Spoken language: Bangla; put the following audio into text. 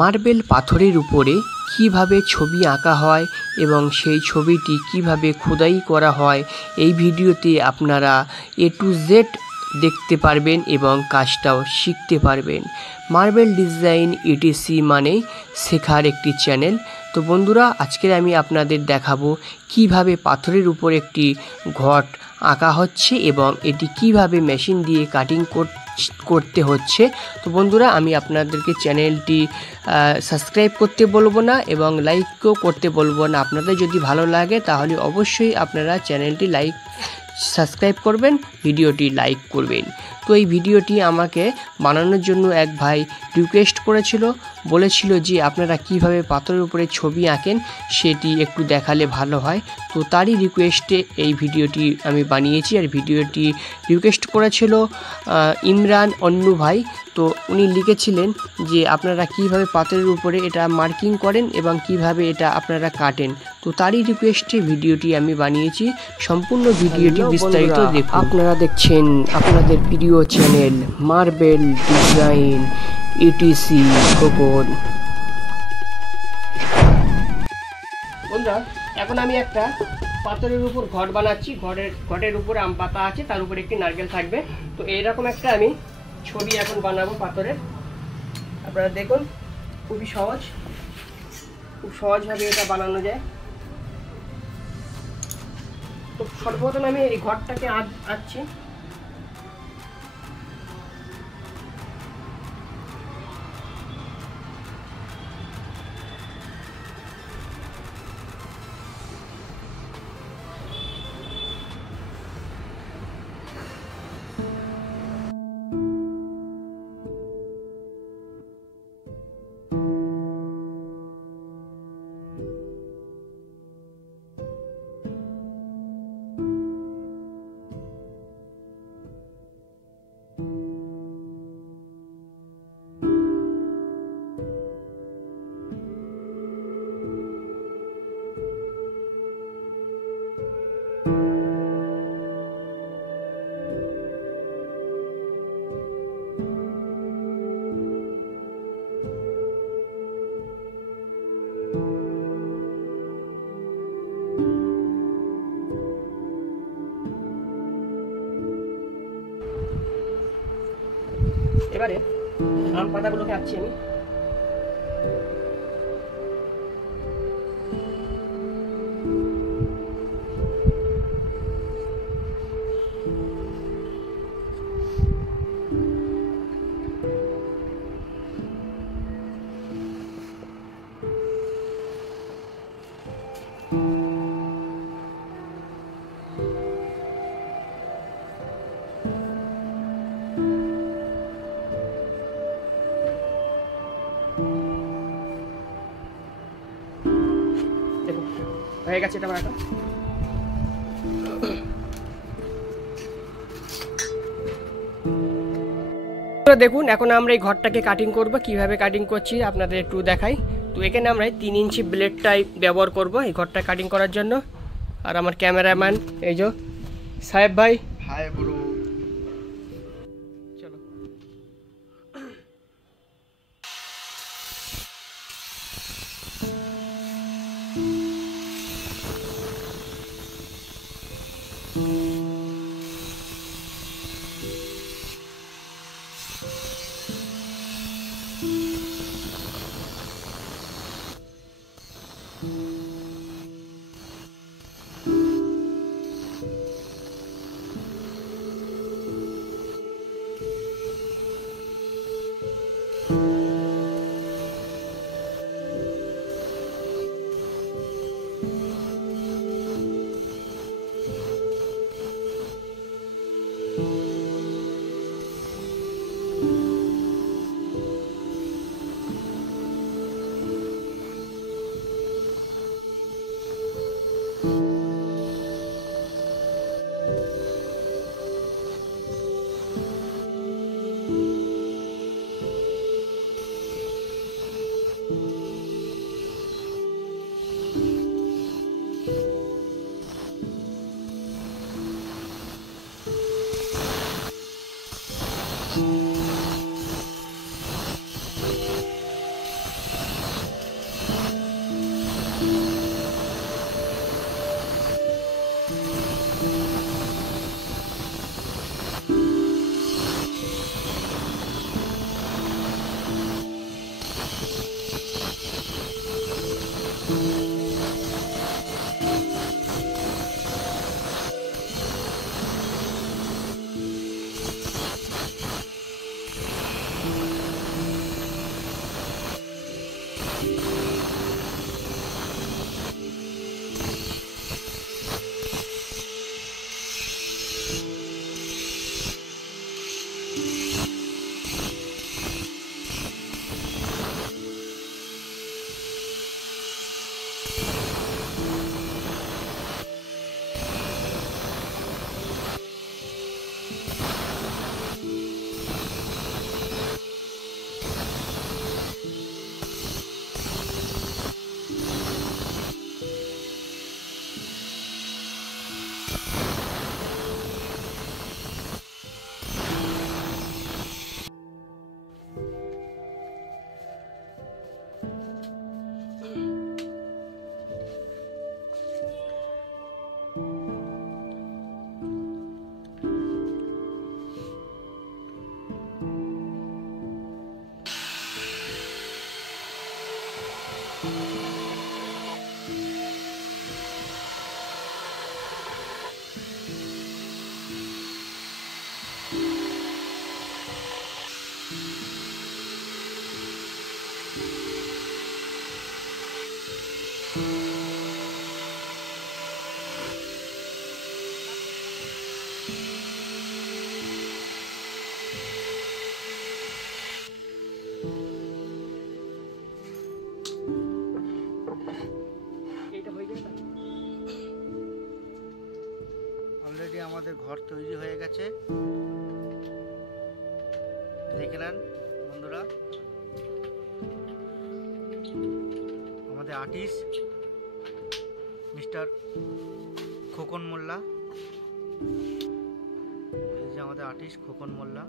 মার্বেল পাথরের উপরে কিভাবে ছবি আঁকা হয় এবং সেই ছবিটি কিভাবে খোদাই করা হয় এই ভিডিওতে আপনারা A to Z দেখতে পারবেন এবং কাজটাও শিখতে পারবেন। মার্বেল ডিজাইন ETC মানে শেখার একটি চ্যানেল। তো বন্ধুরা, আজকে আমি আপনাদের দেখাবো কিভাবে পাথরের উপর একটি ঘট আঁকা হচ্ছে এবং এটি কিভাবে মেশিন দিয়ে কাটিং করতে হচ্ছে। তো বন্ধুরা, আমি আপনাদেরকে চ্যানেলটি সাবস্ক্রাইব করতে বলবো না এবং লাইকও করতে বলবো না। আপনাদের যদি ভালো লাগে তাহলে অবশ্যই আপনারা চ্যানেলটি সাবস্ক্রাইব করবেন, ভিডিওটি লাইক করবেন। তো এই ভিডিওটি আমাকে বানানোর জন্য এক ভাই রিকোয়েস্ট বলেছিল যে আপনারা কিভাবে পাথরের উপরে ছবি আঁকেন সেটি একটু দেখালে ভালো হয়। তো তারই রিকোয়েস্টে এই ভিডিওটি আমি বানিয়েছি। আর ভিডিওটি রিকোয়েস্ট করেছিল ইমরান অন্নু ভাই। তো উনি লিখেছিলেন যে আপনারা কিভাবে পাথরের উপরে এটা মার্কিং করেন এবং কিভাবে এটা আপনারা কাটেন। তো তারই রিকোয়েস্টে ভিডিওটি আমি বানিয়েছি। সম্পূর্ণ ভিডিওটি বিস্তারিত দেখুন। আপনারা দেখছেন আপনাদের প্রিয় চ্যানেল মার্বেল ডিজাইন ETC-KHOKON। বন্ধুরা, এখন আমি একটা পাথরের উপর ঘট বানাচ্ছি। ঘটের উপরে আম পাতা আছে, তার উপরে একটি নারকেল থাকবে। তো এইরকম একটা আমি ছবি এখন বানাবো পাথরের। আপনারা দেখুন, খুব সহজভাবে এটা বানানো যায়। তো সর্বপ্রথম আমি এই ঘরটাকে আঁকছি। এবারে আম পাতাগুলোকে আঁকছি আমি। হয়ে গেছে এটা বানাটা। দেখুন, এখন আমরা এই ঘরটাকে কাটিং করব। কিভাবে কাটিং করছি আপনাদের একটু দেখাই। তো এখানে আমরা 3 ইঞ্চি ব্লেডটাই ব্যবহার করব এই ঘরটা কাটিং করার জন্য। আর আমার ক্যামেরাম্যান এই যে সাহেব ভাই। Hi bro. চলো। অলরেডি আমাদের ঘর তৈরি হয়ে গেছে, দেখে নেন বন্ধুরা। আমাদের আর্টিস্ট মিস্টার খোকন মোল্লা, এই যে আমাদের আর্টিস্ট খোকন মোল্লা।